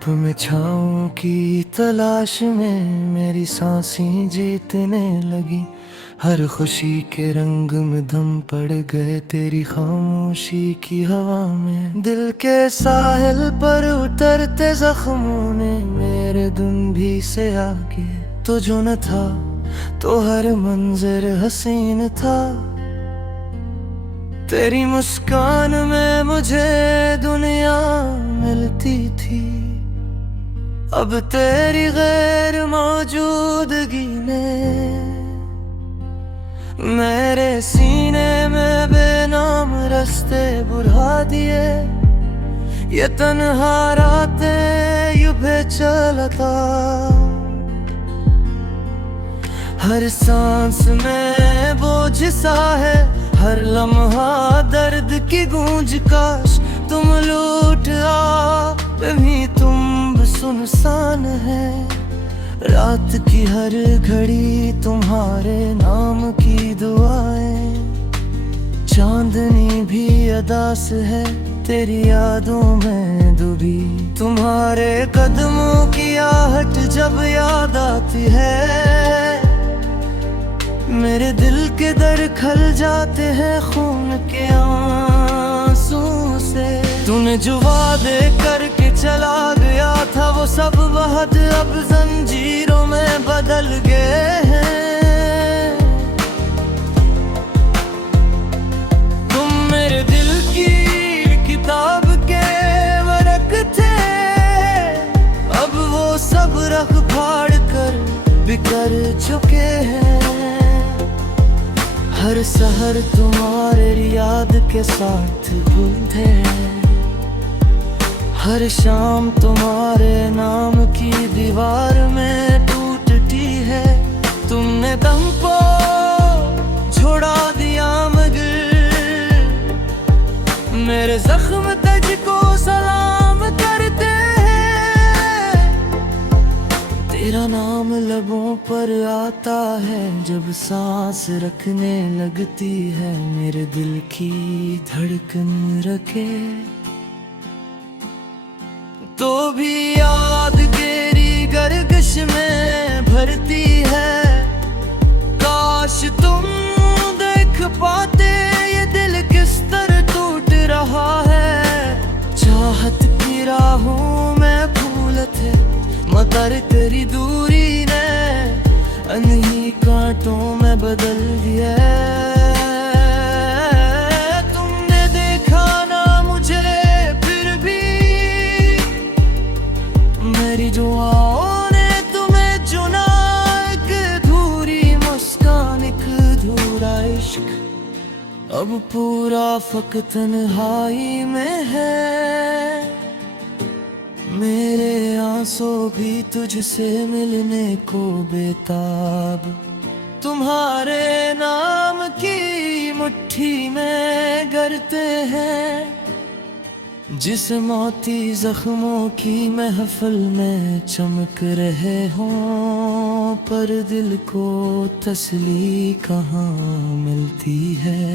धूप में छाँव की तलाश में मेरी सांसें जीतने लगी। हर खुशी के रंग में दम पड़ गए तेरी खामोशी की हवा में। दिल के साहिल पर उतरते जख्मों ने मेरे दुंभी से आगे। तो जो न था तो हर मंजर हसीन था। तेरी मुस्कान में मुझे दुनिया मिलती थी। अब तेरी गैर मौजूदगी ने मेरे सीने में बेनाम रास्ते बुढ़ा दिए। ये तन्हा रातें यूं बेचलता, हर सांस में बोझ सा है, हर लम्हा दर्द की गूंज। काश तुम लौट भी तुम सुनसान है। रात की हर घड़ी तुम्हारे नाम की दुआएं। चांदनी भी अदास है तेरी यादों में डूबी। तुम्हारे कदमों की आहट जब याद आती है, मेरे दिल के दर खल जाते हैं खून के आंसू से। तूने जो वादे करके चला गया था वो सब वहद अब जंजीरों में बदल गए हैं। तुम मेरे दिल की किताब के वर्क थे, अब वो सब रख फाड़ कर बिखर चुके हैं। हर सहर तुम्हारे याद के साथ बूंदे, हर शाम तुम्हारे नाम की दीवार में टूटती है। तुमने दम को छोड़ा दिया मगर मेरे जख्म तुझको सलाम करते हैं। तेरा नाम लबों पर आता है जब सांस रखने लगती है। मेरे दिल की धड़कन रखे तो भी याद तेरी गर्दिश में भरती है। काश तुम देख पाते ये दिल किस तरह टूट रहा है। चाहत की राहों में फूल थे मगर तेरी दूरी ने अनही कांटों में बदल दिया। तुमने देखा ना मुझे फिर भी मेरी दुआओं ने तुम्हें चुना। एक अधूरी मुस्कान, एक अधूरा इश्क, अब पूरा फकत तन्हाई में है। मेरे आंसू भी तुझसे मिलने को बेताब। तुम्हारे नाम की मुट्ठी में गरते हैं। जिस मौती जख्मों की महफिल में चमक रहे हों, पर दिल को तसली कहाँ मिलती है।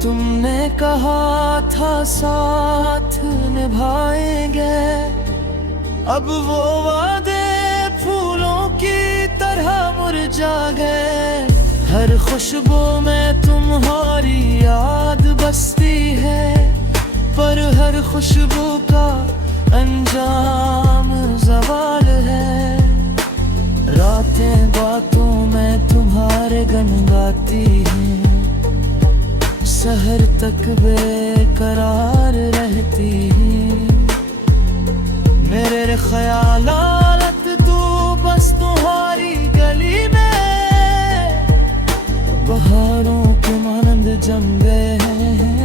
तुमने कहा था साथ निभाएंगे, अब वो वादे फूलों की तरह मुरझा गए। हर खुशबू में तुम्हारी याद बसती है, पर हर खुशबू का अंजाम ज़वाल है। रातें बातों में तुम्हारे गन गाती हैं, सहर तक बेकरार रहती हैं। मेरे ख्यालात तू बस तुम्हारी गली में बहारों के मानंद जम गए हैं।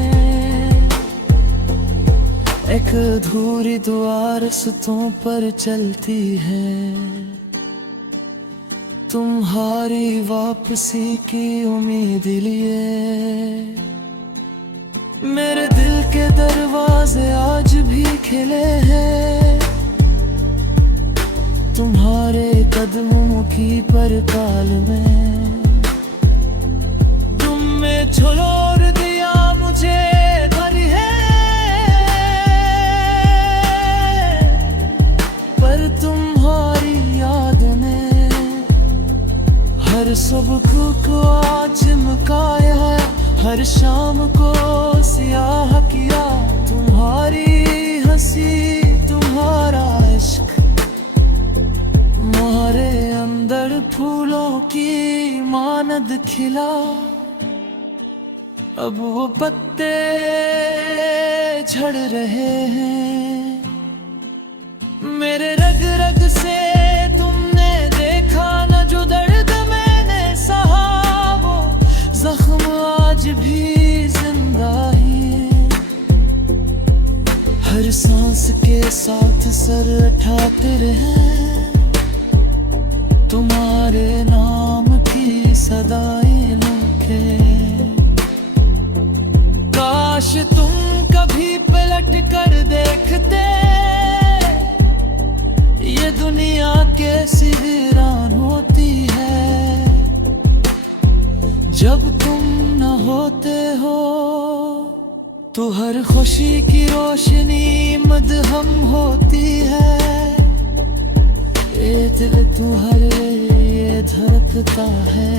एक अधूरी दुआ रास्तों पर चलती है, तुम्हारी वापसी की उम्मीद लिए। मेरे दिल के दरवाजे आज भी खिले हैं, तुम्हारे कदमों की परकाल में। तुमने छोड़ दिया मुझे घर है, हर सुबह को आज चमकाया, हर शाम को सियाह किया। तुम्हारी हंसी तुम्हारा इश्क, तुम्हारे अंदर फूलों की मानद खिला। अब वो पत्ते झड़ रहे हैं, मेरे रग रग से तुमने देखा न जो दर्द मैंने सहा। वो जख्म आज भी जिंदा ही है, हर सांस के साथ सर उठाते रहे। तुम्हारे नाम की सदाएं लौके, काश तुम कभी पलट कर देखते, ये दुनिया कैसी वीरान होती है जब तुम न होते हो। तो हर खुशी की रोशनी मदहम होती है, ये दिल तुम्हारे धड़कता है।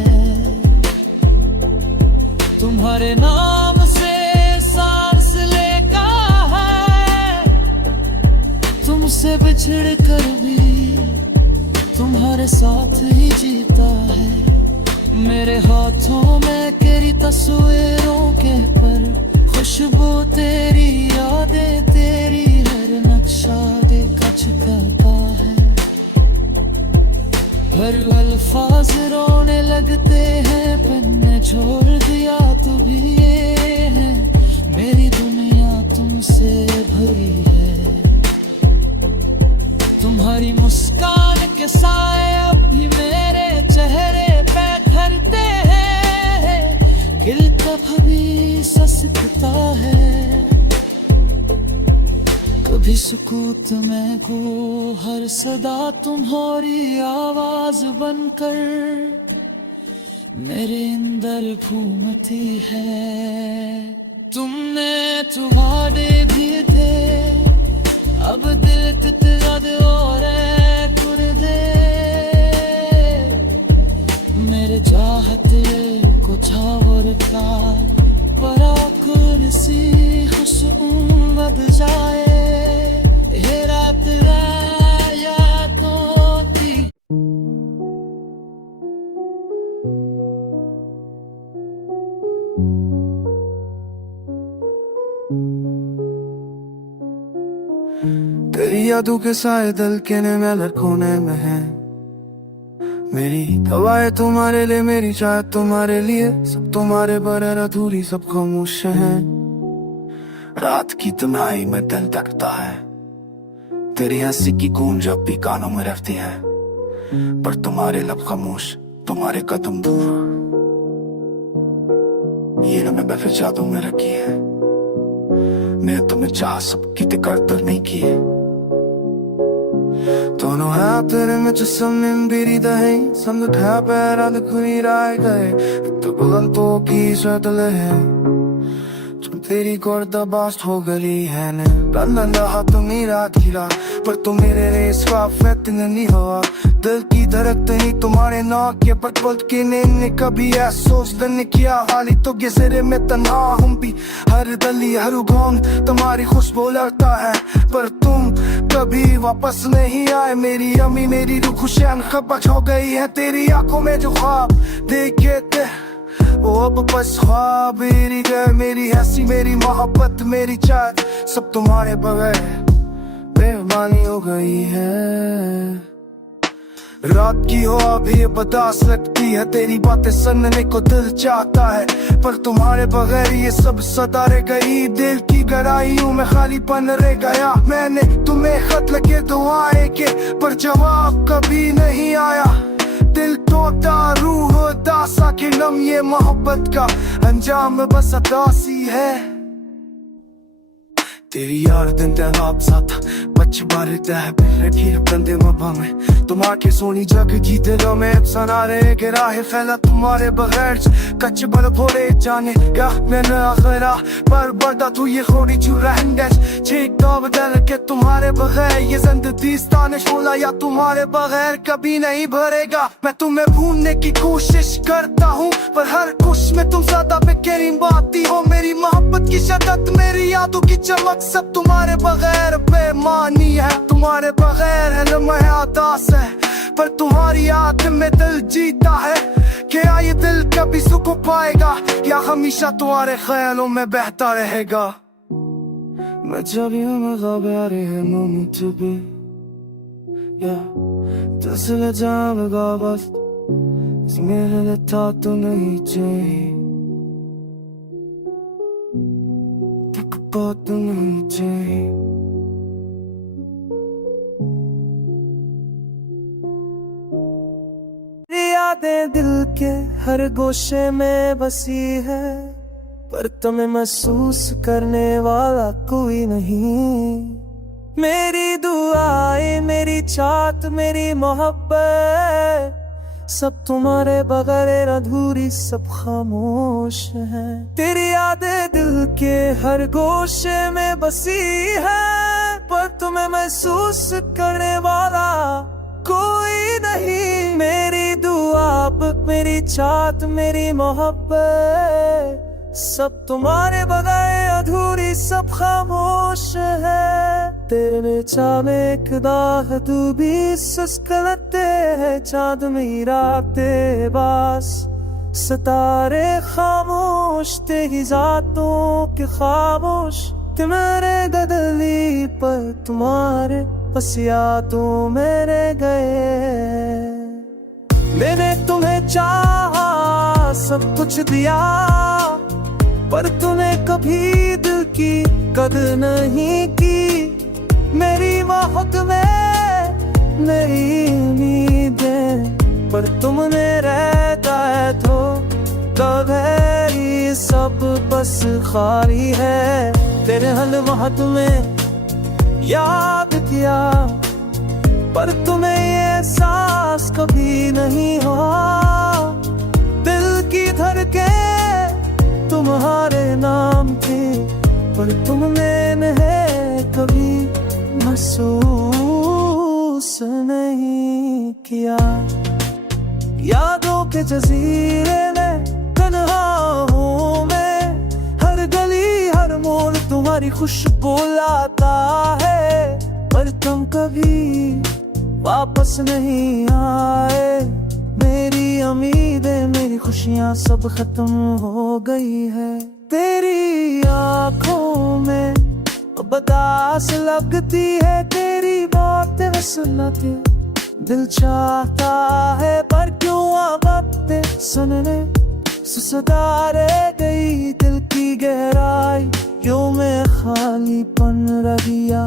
तुम्हारे नाम से सांस लेता है, तुमसे बिछड़ कर भी तुम्हारे साथ ही जीता है। मेरे हाथों में तेरी तस्वीरों के पर खुशबू तेरी, यादें तेरी, हर नक्शा देखा छुपाता है। हर अल्फाज रोने लगते हैं, पन्ने छोड़ दिया तू भी ये है। मेरी दुनिया तुमसे भरी है, तुम्हारी मुस्कान के साए अब भी मेरे चेहरे पे ठहरते हैं। दिल कभी ससकता है, कभी सुकूत में खो, हर सदा तुम्हारी आवाज बनकर मेरे अंदर घूमती है। तुमने तो वादे भी थे, अब दिल तितलाद और कुर दे। मेरे चाहते को छावर का बड़ा कुर्सी खुश उम्मद जाए, ये रात यादों की। तेरी यादों के साए दिल के में कोने में है। मेरी हवाएं तुम्हारे लिए, मेरी चाह तुम्हारे लिए, सब तुम्हारे बगैर अधूरी, सब खामोश है। रात की तन्हाई में दिल धड़कता है, तेरी हंसी की गूंज अब भी कानों में रहती है। पर तुम्हारे लब खामोश, तुम्हारे कदम दूर, ये ना मैं फिर जादू में रखी है। मैं तुम्हें चाह सबकी कदर नहीं की है। दोनों है तेरे में जिसम बिरी दहे, संग ठा पैरा खुई राय गए। तो बुलंद तो की शतल है, तुम तेरी गर्दा बास्ट हो गई है ने। रहा तुम्ही रात खिला, पर तुम मेरे रेस का फैत नहीं हुआ। दिल की धड़कते ही तुम्हारे नाक के पट के ने कभी सोच दन किया। हाली तो गेसरे में तन्हा हम भी, हर दली हर गौन तुम्हारी खुशबू लगता है। पर तुम कभी वापस नहीं आए, मेरी अम्मी मेरी रूह खुशियां खपच हो गई है। तेरी आंखों में जो ख्वाब देखे थे वो अब बस ख्वाब ही गए। मेरी हंसी मेरी मोहब्बत मेरी चाहत सब तुम्हारे बगैर बेईमानी हो गई है। रात की हो अभी बदास लगती है, तेरी बातें सुनने को दिल चाहता है। पर तुम्हारे बगैर ये सब सदा रह गई, दिल की गहराइयों में खालीपन रह गया। मैंने तुम्हें खत लगे दुआएं के, पर जवाब कभी नहीं आया। दिल टूटा रूह दासा के नम, ये मोहब्बत का अंजाम बस अदासी है। तेरी यार दिन तैराब सा था, बच बारे तह रखी बंदे मबा में तुम आके सोनी जग की दिलों में अफसाना रहे कि राह फैला तुम्हारे बगैर कच्च बल भोरे जाने या मैंने आखिरा पर बड़ा तू ये खोड़ी चू रहंगश ठीक तो बदल के तुम्हारे बगैर ये जिंदगी स्तानिश बोला या तुम्हारे बगैर कभी नहीं भरेगा। मैं तुम्हें भूलने की कोशिश करता हूँ पर हर कुछ में तुम ज्यादा बेकरी बाती हो। मेरी मोहब्बत की शदत मेरी यादों की चमक सब तुम्हारे बगैर बेमानी है। तुम्हारे बगैर है लम्हे आदास है पर तुम्हारी याद में दिल जीता है। क्या ये दिल कभी सुख पाएगा या हमेशा तुम्हारे ख्यालों में बहता रहेगा। मैं जब यूं मग़ाबारे है moment to be yeah दिल जाऊंगा बस मेरे लिए था तो नहीं चाहिए तक बात नहीं चाहिए। यादें दिल के हर गोशे में बसी है पर तुम्हें महसूस करने वाला कोई नहीं। मेरी दुआएं मेरी चाहत मेरी मोहब्बत सब तुम्हारे बगैर अधूरी सब खामोश है। तेरी यादें दिल के हर गोशे में बसी है पर तुम्हें महसूस करने वाला कोई नहीं। मेरी दुआ मेरी चाहत मेरी मोहब्बत सब तुम्हारे बगैर अधूरी सब खामोश है। तेरे चाँद में एक दाग तू भी सुस्कलते है चाँद में रातें बास सितारे खामोश तेरी जातों के खामोश तुम्हारे गदली पर तुम्हारे बस यादों में रह गए। मैंने तुम्हें चाहा सब कुछ दिया पर तूने कभी दिल की कदर नहीं की। मेरी मोहब्बत में मेरी उम्मीदें पर तुमने रहता है तो कभी सब बस खाली है। तेरे हल मोहब्बत में याद किया पर तुम्हें ये एहसास कभी नहीं हुआ। दिल की धड़कें तुम्हारे नाम थे पर तुमने नहीं कभी महसूस नहीं किया। यादों के जजीरे में तन्हा हूँ मैं हर गली हर मोड़ तुम्हारी खुशबू लाता है पर तुम कभी वापस नहीं आए। मेरी उम्मीदें मेरी खुशियाँ सब खत्म हो गई है। तेरी आँखों में बदास लगती है तेरी बातें सुनते दिल चाहता है पर क्यों बातें सुनने सुधारे गई दिल की गहराई क्यों में खालीपन रह गया।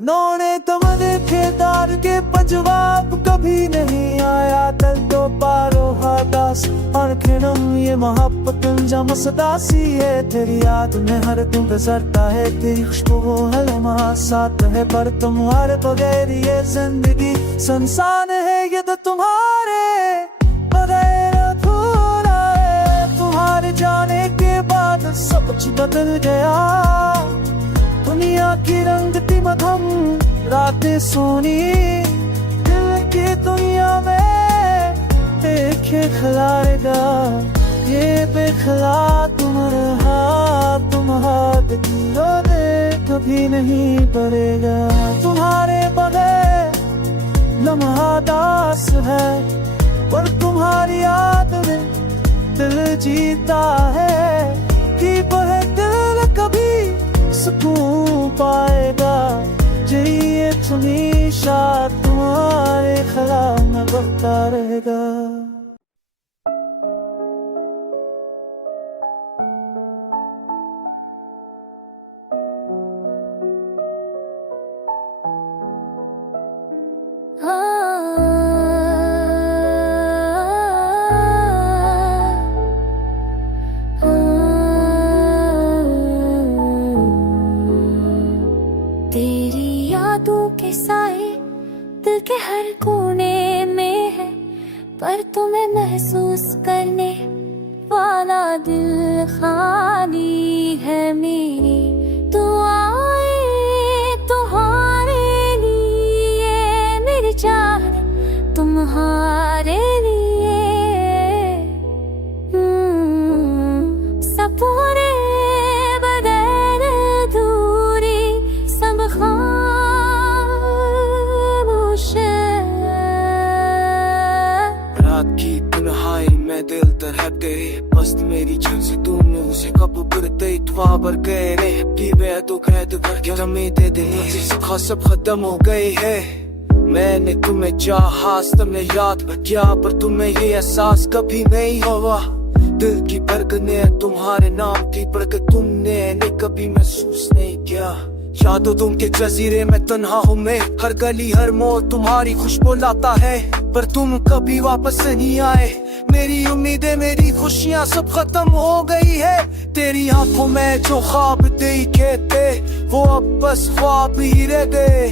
नौने तुमने खेदार के जवाब कभी नहीं आया दिल तो पारो हादास आंखें नम ये मोहब्बत जम सदासी है। तेरी याद में हर दिन गुजरता है तेरी खुशबू हलमा साथ है पर तुम्हारे बगैर ये जिंदगी संसान है। ये तो तुम्हारे बगैर अधूरा है। तुम्हारे जाने के बाद सब कुछ बदल गया। दुनिया की रंगती मधम रातें सोनी दिल की दुनिया में देखे खिलाएगा ये बेखला तुम्हारा दिलो दे कभी नहीं पड़ेगा। तुम्हारे बगैर लम्हा दास है पर तुम्हारी याद में दिल जीता है। कि वह दिल कभी सुकून पाएगा ये हमेशा तुम्हारे ख्याल में बहता रहेगा। तेरी यादों के पर तुम्हें महसूस करने वाला दिल खाली है। मेरी दुआएं तुम्हारे लिए, मेरी चाहत तुम्हारे लिए। सपने बगैर अधूरी, सब खामोश है। रात की तन्हाई में दिल तरह गए, बस मेरी झलसी तुमने उसे कब बुरते इतवा भर गए रे की वे तो कैद कर के उम्मीदें दे सुखा सब खत्म हो गई है। मैंने तुम्हें चाहा, तुमने याद किया, पर तुम्हें ये एहसास कभी नहीं हुआ। दिल की धड़कने तुम्हारे नाम की, पर तुमने कभी महसूस नहीं किया। यादों तुम के जजीरे में तन्हा हूँ मैं, हर गली हर मोड़ तुम्हारी खुशबू लाता है, पर तुम कभी वापस नहीं आए। मेरी उम्मीदें मेरी खुशियाँ सब खत्म हो गई है। तेरी आंखों में जो ख्वाब देखे थे वो अब बस ख्वाब ही रह गए।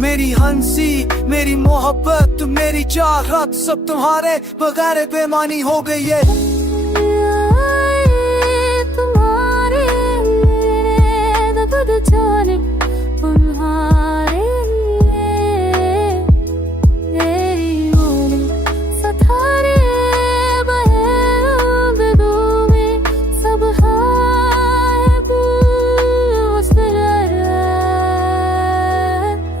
मेरी हंसी, मेरी मोहब्बत, मेरी चाहत सब तुम्हारे बगैर बेमानी हो गई है। तुम्हारे खुद जाने तुम्हारे लिए मेरी बोली सतारे बहरों में सब खाब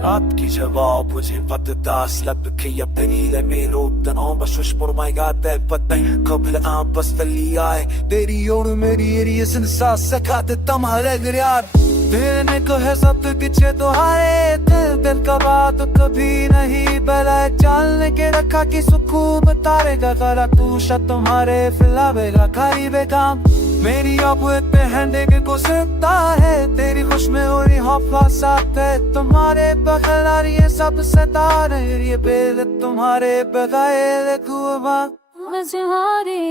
आपकी जवाब मुझे पतदास लब के अपनी मेरो तनाव बशुश por my god that पता कब लगा बस तली आए तेरी और मेरी ये संसार सकाते तुम्हारे यार देने को है सब पीछे तो हारे दिल का बात कभी नहीं बला चलने के रखा कि सुकून बतारेगा करा तू शायद तुम्हारे फिलावेगा खाली बेकाम मेरी अब पहनने के को सकता है तेरी खुश में और हफ्ला साथ है तुम्हारे बगैर ये सब सितारे ये बेल तुम्हारे बगैर कुआं मजहारी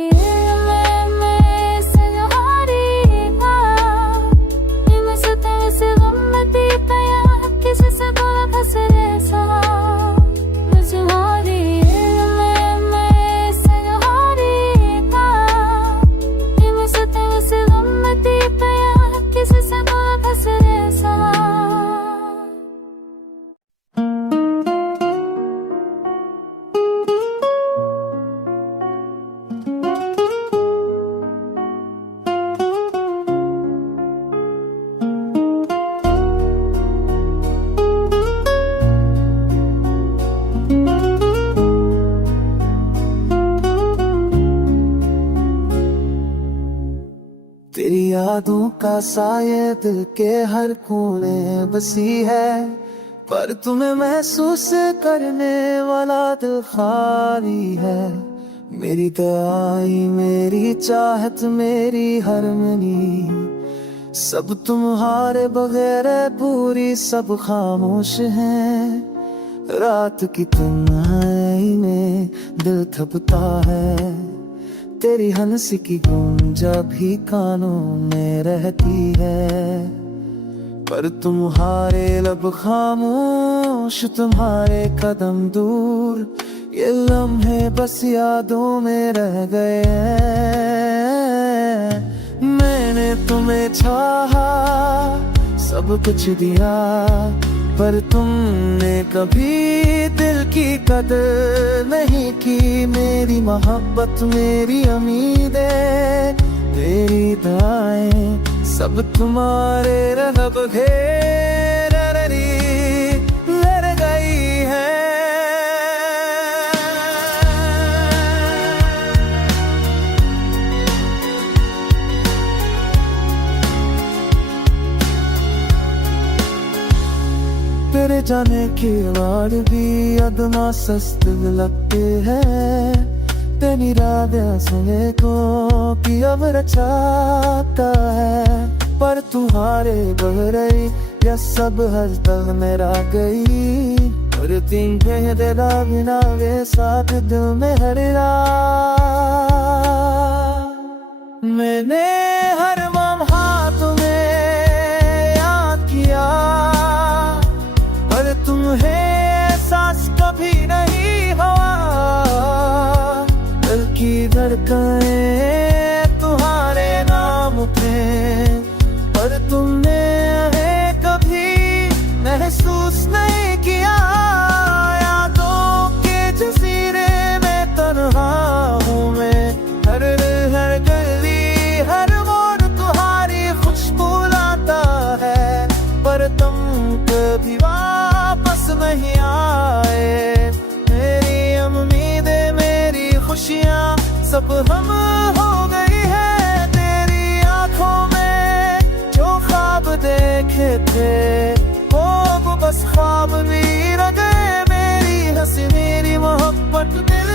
तेरी यादों का साये दिल के हर कोने बसी है पर तुम्हें महसूस करने वाला दिल खाली है। मेरी दुआई मेरी चाहत मेरी हरमनी सब तुम्हारे बगैर पूरी सब खामोश है। रात की तन्हाई में दिल थपता है तेरी हंसी की गूंजा भी कानों में रहती है पर तुम्हारे लब खामोश तुम्हारे कदम दूर ये लम्हे बस यादों में रह गए हैं। मैंने तुम्हें चाहा सब कुछ दिया पर तुमने कभी दिल की कदर नहीं की। मेरी मोहब्बत मेरी उम्मीदें तेरी दुआएं सब तुम्हारे रब घेर गई है। तेरे जाने के बाद भी अदना सस्ते लगते हैं तेरी रातें सुने को कि अब रचाता है पर तुम्हारे बगैर यह सब हर तक मेरा गई और दिन पे तेरा बिना वे साथ दिल में हर रात मैंने हर लम्हा तुम्हें याद किया पर तुम्हें एहसास कभी नहीं हुआ। धड़कनें तुम्हारे नाम पे, पर तुमने कभी महसूस नहीं किया। यादों के जजीरे में तन्हा हूँ मैं, हर गली हर मोड़ तुम्हारी खुशबू लाता है, पर तुम कभी वापस नहीं आए। मेरी उम्मीदें मेरी खुशियाँ सब हम हो गई है तेरी आंखों में। जो ख्वाब देखे थे वो बस ख्वाब भी रह गए। मेरी हंसी मेरी मोहब्बत दिल